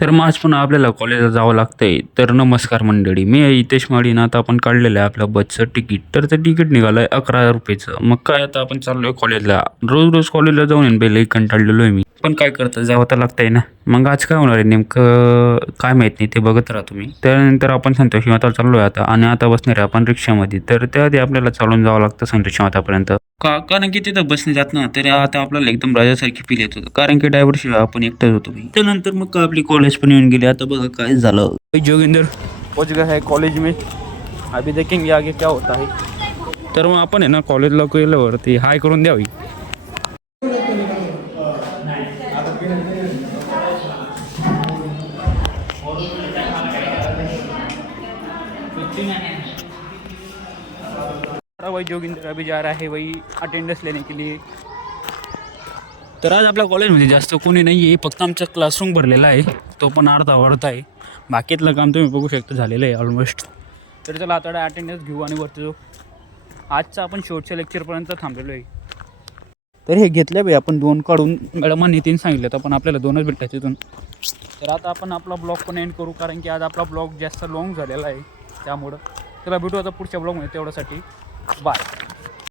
तर मग आज पुन्हा आपल्याला कॉलेजला जावं लागतंय. तर नमस्कार मंडळी, मी आहे हितेश माळीन. आता आपण काढलेलं आहे आपल्या बसचं तिकीट. तर ते तिकीट निघालं आहे 11 रुपयेचं. मग काय आता आपण चाललो आहे कॉलेजला. रोज कॉलेजला जाऊन येईन लई कंटाळलेलो आहे मी, पण काय करतं, जावं तर लागतंय ना. मग आज काय होणार आहे नेमकं काय माहीत नाही, ते बघत राहा तुम्ही. त्यानंतर आपण संतोषी माता चाललो आहे आता, आणि आता बसणार आहे आपण रिक्षामध्ये. तर त्याआधी आपल्याला चालून जावं लागतं संतोषी मातापर्यंत. कारण की तिथं बसने जात ना, तर आता आपल्याला एकदम राजासारखी फील येत होतं, कारण की ड्रायव्हर शिवाय आपण एकटाच होतो. त्यानंतर मग आपली कॉलेज पण येऊन गेली. आता बघा काय झालं. जोगिंदर पहुंच गया है कॉलेज में, अभी देखेंगे आगे क्या होता है. तर मग आपण आहे ना कॉलेजला गेल्यावरती हाय करून द्यावी. वही जोगिंदर अभी जा रहा है वही अटेंडेंस लेने के लिए. तर आज आपल्या कॉलेजमध्ये जास्त कोणी नाही आहे, फक्त आमचा क्लासरूम भरलेला आहे, तो पण अर्धा वरता आहे. बाकीतलं काम तुम्ही बघू शकता झालेलं आहे ऑलमोस्ट. तर चला आता अटेंडन्स घेऊ आणि वरती जाऊ. आजचा आपण शेवटच्या लेक्चरपर्यंत थांबलेलो आहे. तर हे घेतले बाई आपण 2 काढून, मॅडमांनी 3 सांगितलं तर पण आपल्याला 2च भेटतात तिथून. तर आता आपण आपला ब्लॉग पण एंड करू, कारण की आज आपला ब्लॉग जास्त लाँग झालेला आहे त्यामुळं. चला भेटू आता पुढच्या ब्लॉगमध्ये, तेवढ्यासाठी बाय.